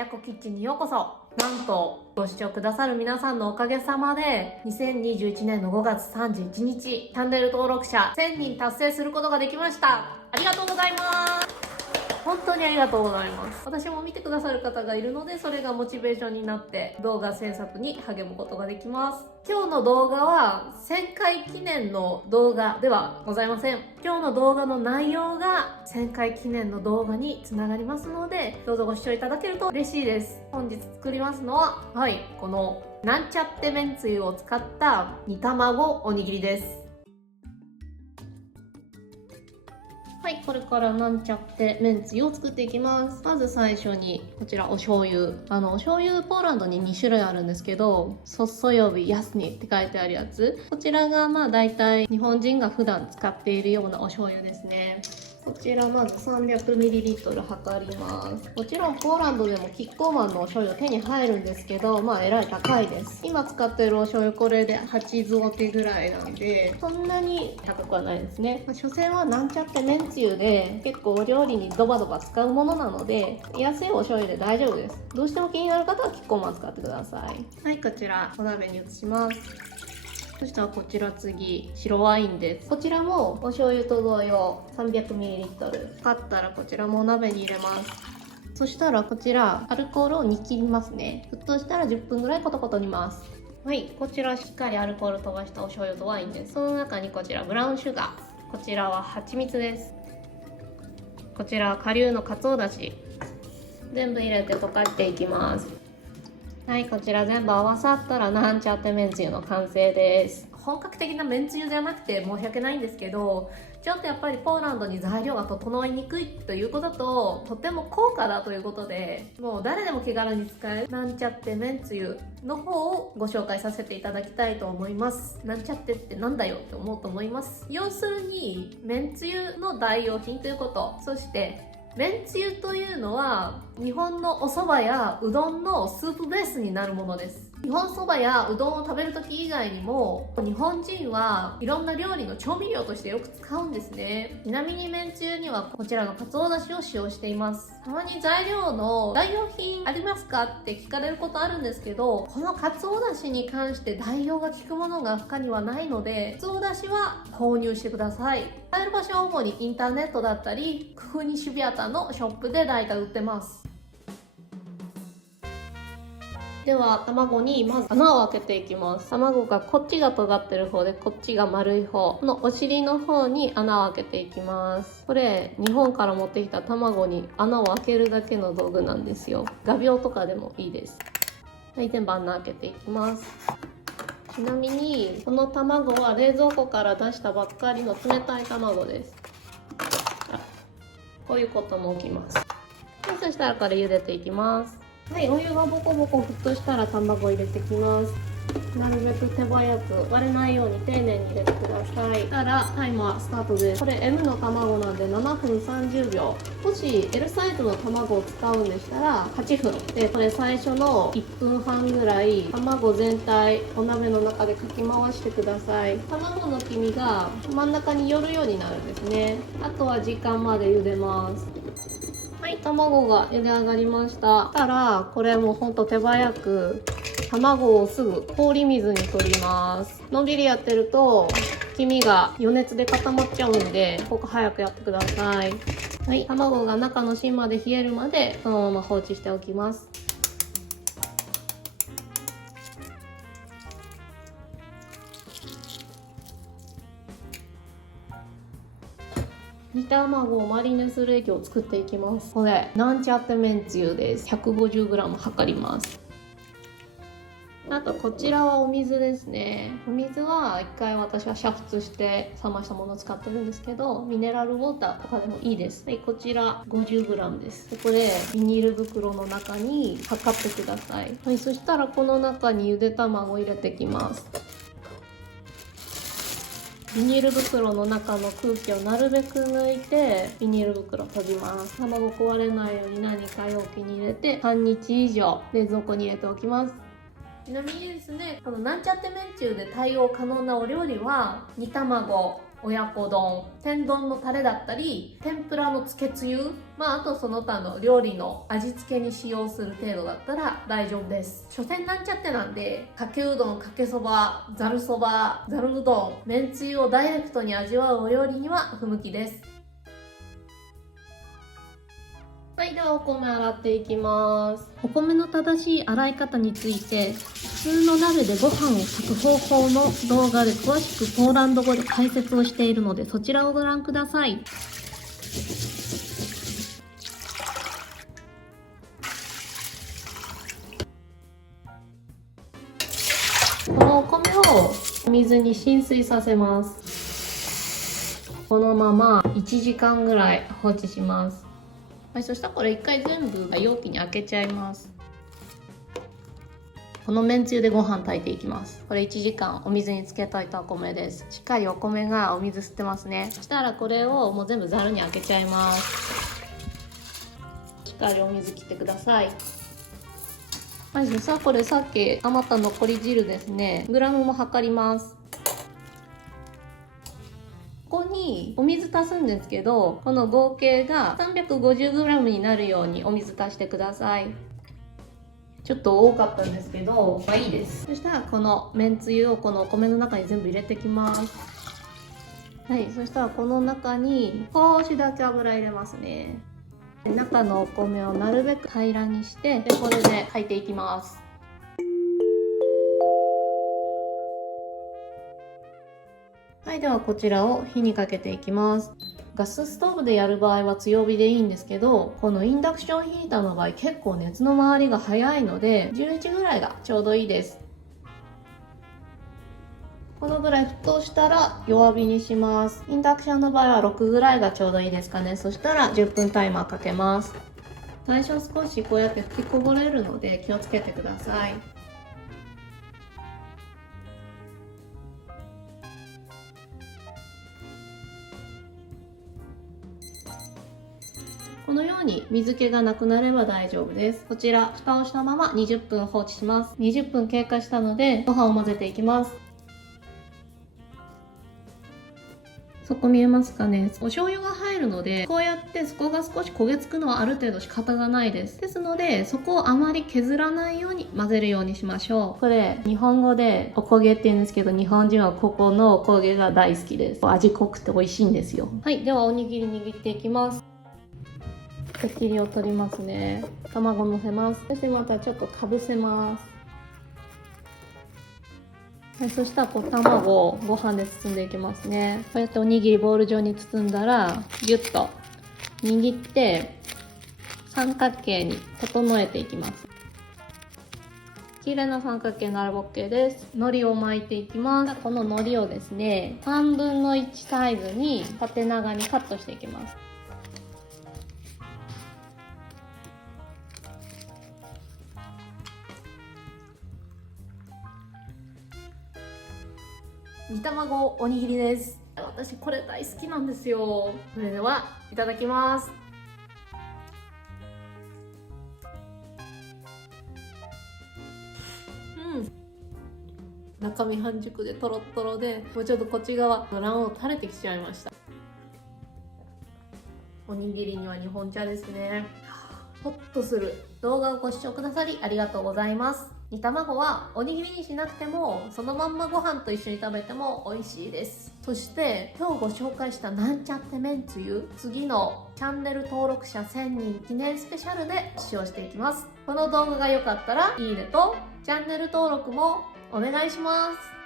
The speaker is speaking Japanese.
やこキッチンにようこそ。なんとご視聴くださる皆さんのおかげさまで2021年の5月31日チャンネル登録者1000人達成することができました。ありがとうございます。本当にありがとうございます。私も見てくださる方がいるので、それがモチベーションになって動画制作に励むことができます。今日の動画は1000回記念の動画ではございません。今日の動画の内容が1000回記念の動画につながりますので、どうぞご視聴いただけると嬉しいです。本日作りますのは、このなんちゃってめんつゆを使った煮卵おにぎりです。これからなんちゃってめんつゆを作っていきます。まず最初にこちらお醤油。お醤油ポーランドに2種類あるんですけど、ソッソヨビヤスニって書いてあるやつ。こちらがだいたい日本人が普段使っているようなお醤油ですね。こちらまず 300ml 測ります。もちろんポーランドでもキッコーマンのお醤油手に入るんですけど、えらい高いです。今使ってるお醤油これで8ゾーテぐらいなんで、そんなに高くはないですね。所詮はなんちゃってめんつゆで結構お料理にドバドバ使うものなので、安いお醤油で大丈夫です。どうしても気になる方はキッコーマン使ってください。こちらお鍋に移します。そしたらこちら次、白ワインです。こちらもお醤油と同様 300ml。買ったらこちらもお鍋に入れます。そしたらこちらアルコールを煮切りますね。沸騰したら10分ぐらいコトコト煮ます。こちらしっかりアルコール飛ばしたお醤油とワインです。その中にこちらブラウンシュガー。こちらは蜂蜜です。こちらは顆粒のかつおだし。全部入れて溶かしていきます。こちら全部合わさったらなんちゃってめんつゆの完成です。本格的なめんつゆじゃなくて申し訳ないんですけど、ちょっとやっぱりポーランドに材料が整いにくいということと、とても高価だということで、もう誰でも気軽に使えるなんちゃってめんつゆの方をご紹介させていただきたいと思います。なんちゃってってなんだよって思うと思います。要するにめんつゆの代用品ということ、そしてめんつゆというのは日本のお蕎麦やうどんのスープベースになるものです。日本そばやうどんを食べる時以外にも日本人はいろんな料理の調味料としてよく使うんですね。ちなみにめんつゆにはこちらのかつおだしを使用しています。たまに材料の代用品ありますかって聞かれることあるんですけど、このかつおだしに関して代用が効くものが他にはないので、かつおだしは購入してください。買える場所は主にインターネットだったりクフニシュビアタのショップで大体売ってます。では卵にまず穴を開けていきます。卵がこっちが尖ってる方でこっちが丸い方、このお尻の方に穴を開けていきます。これ日本から持ってきた卵に穴を開けるだけの道具なんですよ。画鋲とかでもいいです。全部穴開けていきます。ちなみにこの卵は冷蔵庫から出したばっかりの冷たい卵です。こういうことも起きます。そしたらこれ茹でていきます。お湯がボコボコ沸騰したら卵入れてきます。なるべく手早く割れないように丁寧に入れてください。たらタイマースタートです。これ M の卵なんで7分30秒。もし L サイズの卵を使うんでしたら8分で、これ最初の1分半ぐらい卵全体お鍋の中でかき回してください。卵の黄身が真ん中に寄るようになるんですね。あとは時間まで茹でます。卵が茹で上がりました。たらこれもほんと手早く卵をすぐ氷水に取ります。のんびりやってると黄身が余熱で固まっちゃうんで、ここ早くやってください。卵が中の芯まで冷えるまでそのまま放置しておきます。煮卵をマリネする液を作っていきます。これなんちゃってめんつゆです。 150g 測ります。あとこちらはお水ですね。お水は1回私は煮沸して冷ましたものを使ってるんですけど、ミネラルウォーターとかでもいいです。こちら 50g です。これビニール袋の中に測ってください。そしたらこの中にゆで卵を入れていきます。ビニール袋の中の空気をなるべく抜いてビニール袋閉じます。卵壊れないように何か容器に入れて半日以上冷蔵庫に入れておきます。ちなみにですね、このなんちゃってめんつゆで対応可能なお料理は煮卵、親子丼、天丼のタレだったり、天ぷらのつけつゆ、あとその他の料理の味付けに使用する程度だったら大丈夫です。所詮なんちゃってなんで、かけうどん、かけそば、ざるそば、ざるうどん、めんつゆをダイレクトに味わうお料理には不向きです。はい、ではお米洗っていきます。お米の正しい洗い方について、普通の鍋でご飯を炊く方法の動画で詳しくポーランド語で解説をしているので、そちらをご覧ください。このお米を水に浸水させます。このまま1時間ぐらい放置します。はい、そしたらこれ一回全部容器に開けちゃいます。このめんつゆでご飯炊いていきます。これ1時間お水につけといたお米です。しっかりお米がお水吸ってますね。そしたらこれをもう全部ざるに開けちゃいます。しっかりお水切ってください。はい、そしたらこれさっき余った残り汁ですね。グラムも測ります。ここにお水足すんですけど、この合計が 350g になるようにお水足してください。ちょっと多かったんですけど、いいです。そしたらこのめんつゆをこのお米の中に全部入れてきます。はい、そしたらこの中に少しだけ油入れますね。中のお米をなるべく平らにして、これで炊いていきます。はい、ではこちらを火にかけていきます。ガスストーブでやる場合は強火でいいんですけど、このインダクションヒーターの場合結構熱の回りが早いので、11ぐらいがちょうどいいです。このぐらい沸騰したら弱火にします。インダクションの場合は6ぐらいがちょうどいいですかね。そしたら10分タイマーかけます。最初少しこうやって吹きこぼれるので気をつけてください。このように水気がなくなれば大丈夫です。こちら蓋をしたまま20分放置します。20分経過したのでご飯を混ぜていきます。そこ見えますかね。お醤油が入るので、こうやって底が少し焦げつくのはある程度仕方がないです。ですので、そこをあまり削らないように混ぜるようにしましょう。これ日本語でおこげって言うんですけど、日本人はここのおこげが大好きです。味濃くて美味しいんですよ。はい、ではおにぎり握っていきます。切りを取りますね。卵のせます。そしてまたちょっとかぶせます。はい、そしたら卵をご飯で包んでいきますね。こうやっておにぎりボール状に包んだらギュッと握って三角形に整えていきます。綺麗な三角形になれば OK です。海苔を巻いていきます。この海苔をですね、3分の1サイズに縦長にカットしていきます。煮卵おにぎりです。私これ大好きなんですよ。それではいただきます。中身半熟でトロットロで、もうちょっとこっち側卵黄垂れてきちゃいました。おにぎりには日本茶ですね。ホッとする。動画をご視聴くださりありがとうございます。煮卵はおにぎりにしなくてもそのまんまご飯と一緒に食べても美味しいです。そして今日ご紹介したなんちゃってめんつゆ、次のチャンネル登録者1000人記念スペシャルで使用していきます。この動画が良かったらいいねとチャンネル登録もお願いします。